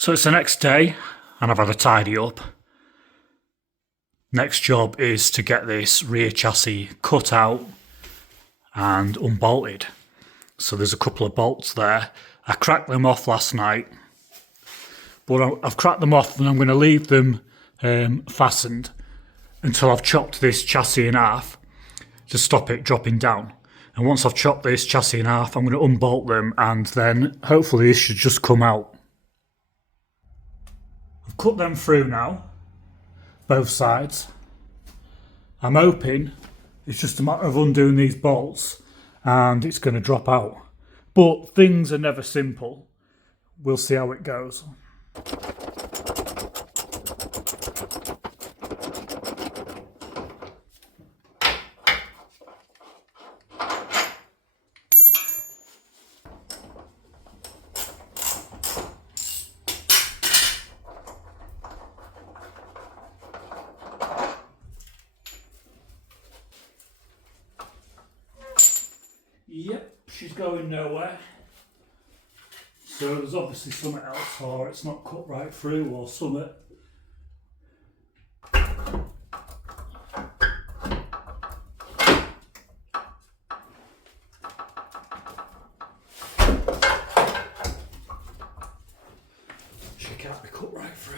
So it's the next day and I've had a tidy up. Next job is to get this rear chassis cut out and unbolted. So there's a couple of bolts there. I cracked them off last night, but I've cracked them off and I'm going to leave them fastened until I've chopped this chassis in half to stop it dropping down. And once I've chopped this chassis in half, I'm going to unbolt them and then hopefully this should just come out. I've cut them through now, both sides. I'm hoping it's just a matter of undoing these bolts and it's going to drop out. But things are never simple. We'll see how it goes. Yep, she's going nowhere. So there's obviously something else, or it's not cut right through, or something. She can't be cut right through.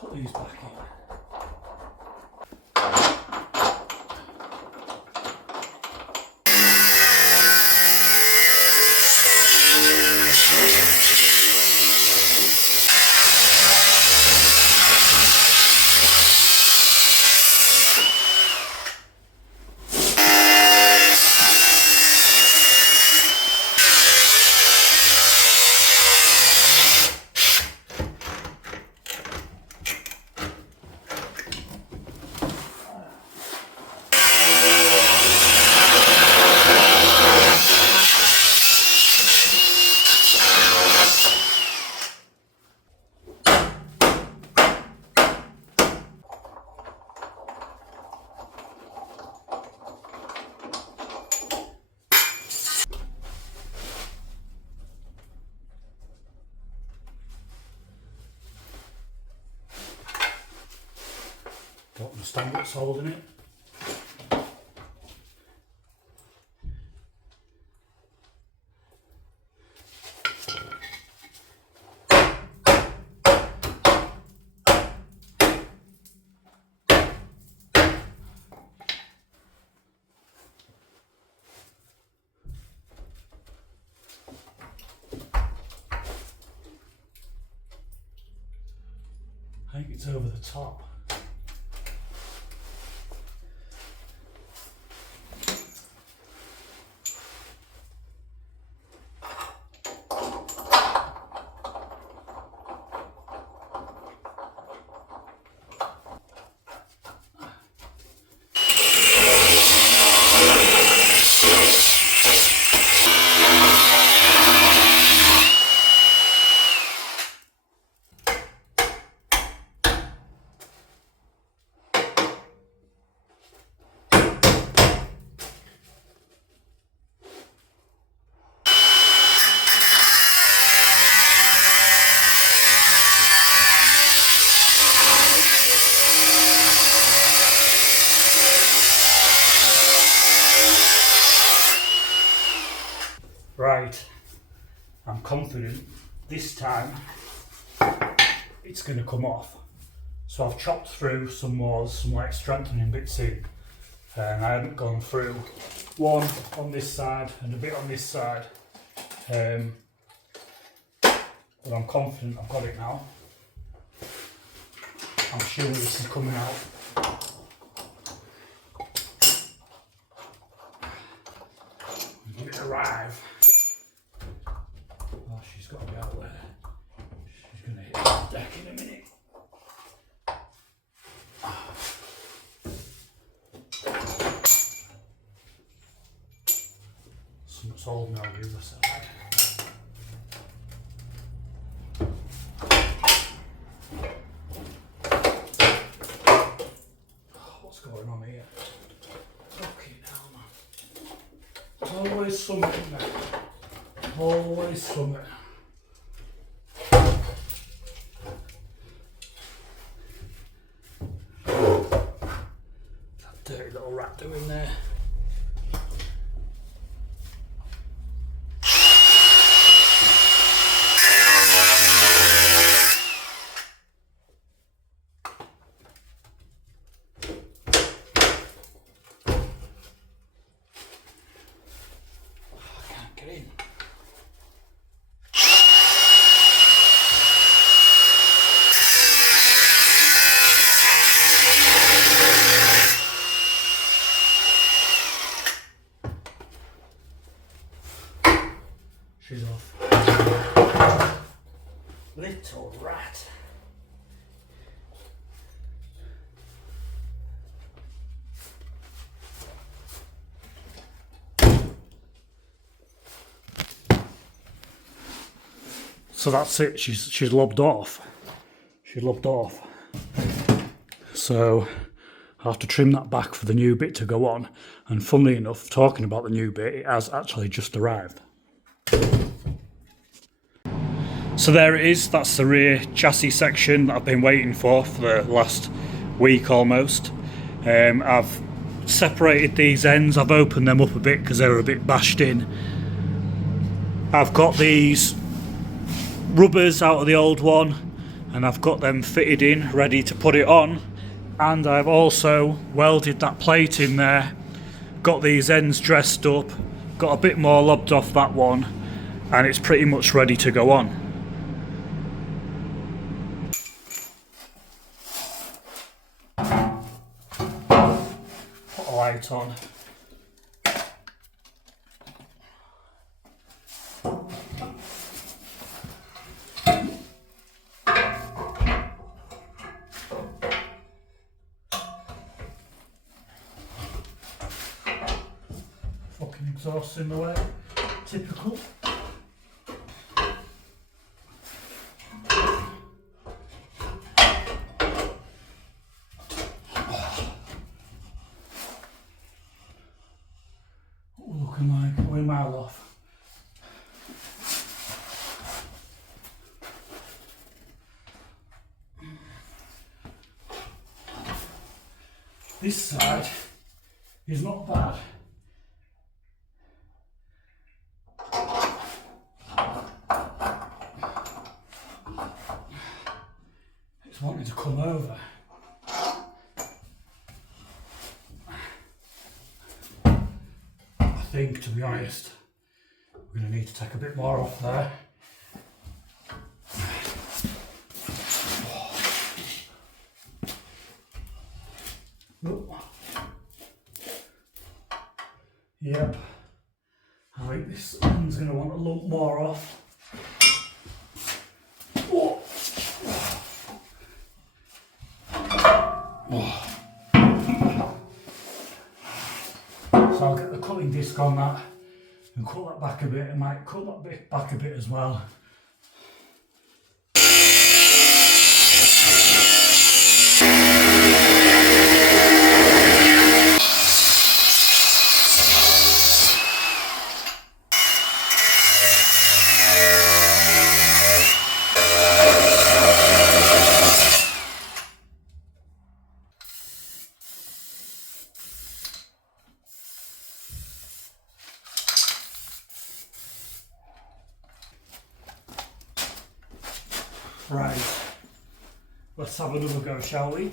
Put these back in. Don't understand what's holding it. I think it's over the top. Right, I'm confident this time it's going to come off. So I've chopped through some like strengthening bits in, and I haven't gone through one on this side and a bit on this side, but I'm confident I've got it now. I'm sure this is coming out. When it arrive. Oh, she's got to be out there. She's going to hit the deck in a minute. Something's holding on the other side. What's what's going on here. Fucking hell, man. Always something, man. Always something. That dirty little rat doing there. She's off. Little rat. So that's it, she's lobbed off. She lobbed off. So I'll have to trim that back for the new bit to go on. And funnily enough, talking about the new bit, it has actually just arrived. So there it is, that's the rear chassis section that I've been waiting for the last week almost. I've separated these ends, I've opened them up a bit because they're a bit bashed in. I've got these rubbers out of the old one and I've got them fitted in, ready to put it on. And I've also welded that plate in there, got these ends dressed up, got a bit more lobbed off that one, and it's pretty much ready to go on. Put a light on. Fucking exhaust in the way. Typical. Looking like we're a mile off. This side is not bad. It's wanting to come over. I think, to be honest, we're going to need to take a bit more off there. Oh. Yep, I think this end's going to want a lump more off. Oh. Oh. So I'll get the cutting disc on that and cut that back a bit. I might cut that bit back a bit as well. Right, let's have another go, shall we?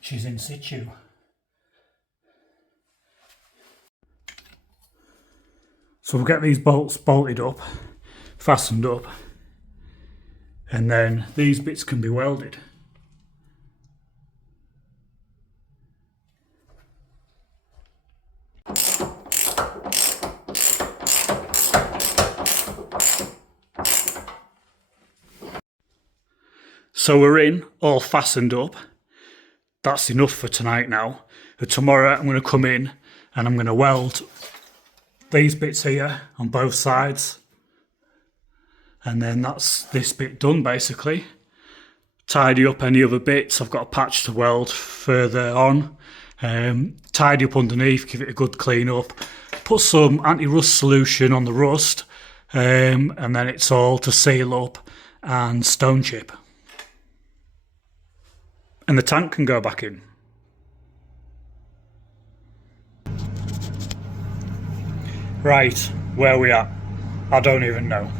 She's in situ. So we'll get these bolts bolted up, fastened up, and then these bits can be welded. So we're in, all fastened up. That's enough for tonight now. But tomorrow I'm going to come in and I'm going to weld these bits here on both sides. And then that's this bit done basically. Tidy up any other bits. I've got a patch to weld further on. Tidy up underneath, give it a good clean up. Put some anti-rust solution on the rust. And then it's all to seal up and stone chip. And the tank can go back in. Right, where we at? I don't even know.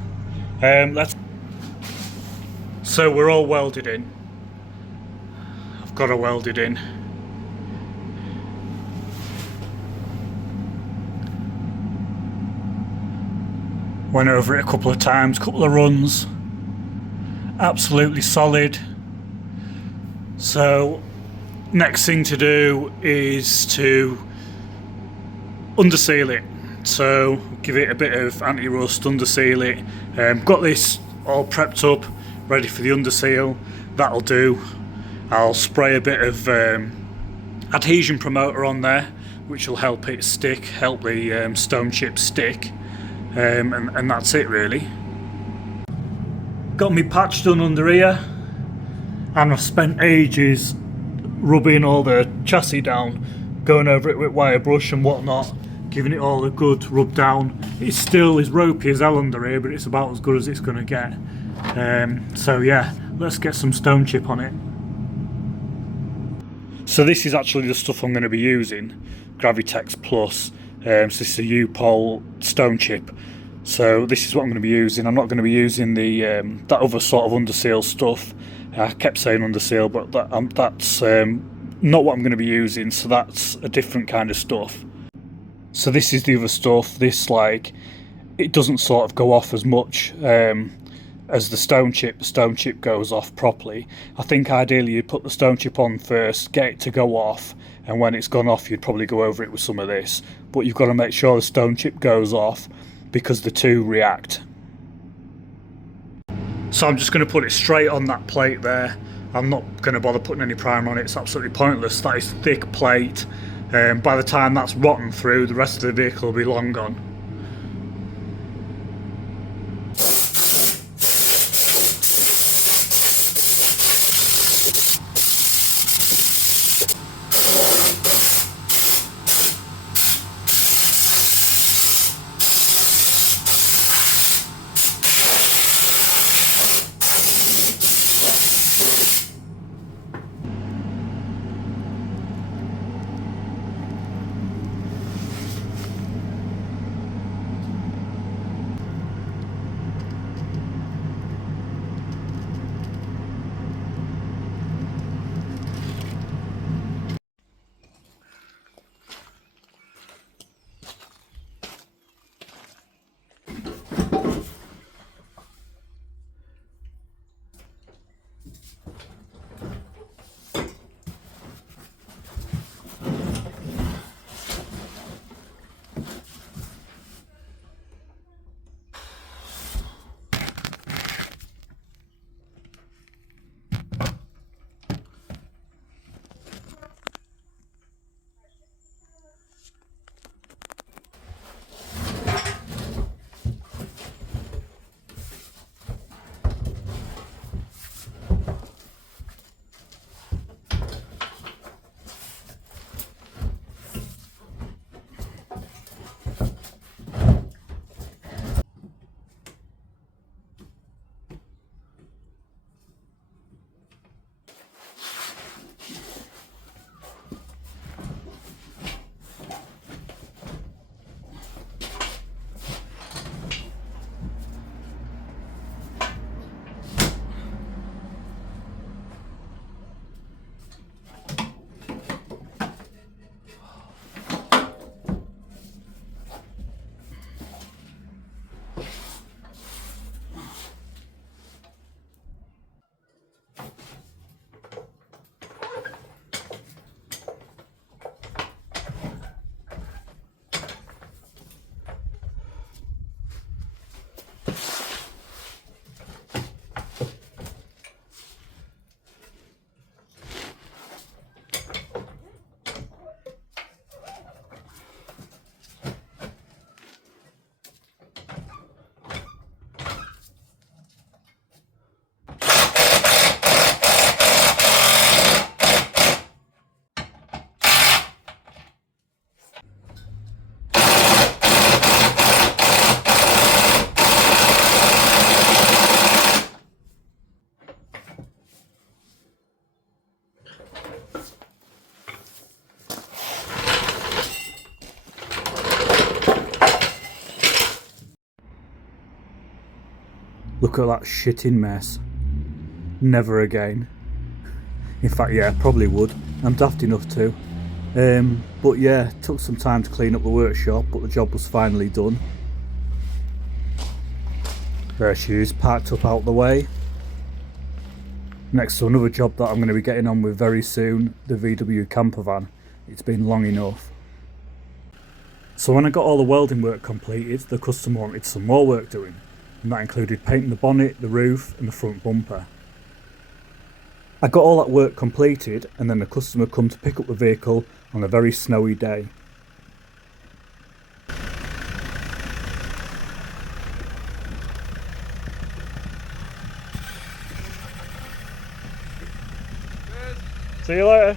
So we're all welded in. I've got to weld it in. Went over it a couple of times, couple of runs. Absolutely solid. So next thing to do is to underseal it. So give it a bit of anti-rust, underseal it. Got this all prepped up, ready for the underseal. That'll do. I'll spray a bit of adhesion promoter on there, which will help it stick, help the stone chip stick. And that's it really. Got me patch done under here. And I've spent ages rubbing all the chassis down, going over it with wire brush and whatnot, giving it all a good rub down. It still is ropey as hell under here, but it's about as good as it's going to get. So yeah, let's get some stone chip on it. So this is actually the stuff I'm going to be using, Gravitex Plus. So this is a U-pole stone chip. So this is what I'm going to be using. I'm not going to be using the that other sort of underseal stuff. I kept saying underseal, but that's not what I'm going to be using, so that's a different kind of stuff. So this is the other stuff. This, like, it doesn't sort of go off as much as the stone chip. The stone chip goes off properly. I think ideally you'd put the stone chip on first, get it to go off, and when it's gone off you'd probably go over it with some of this. But you've got to make sure the stone chip goes off because the two react. So I'm just going to put it straight on that plate there. I'm not going to bother putting any primer on it. It's absolutely pointless. That is thick plate. By the time that's rotten through, the rest of the vehicle will be long gone. Look at that shitting mess. Never again. In fact, yeah, probably would. I'm daft enough to. But yeah, took some time to clean up the workshop, but the job was finally done. There she is, parked up out the way. Next to another job that I'm going to be getting on with very soon, the VW camper van. It's been long enough. So when I got all the welding work completed, the customer wanted some more work doing, and that included painting the bonnet, the roof and the front bumper. I got all that work completed, and then the customer come to pick up the vehicle on a very snowy day. See you later.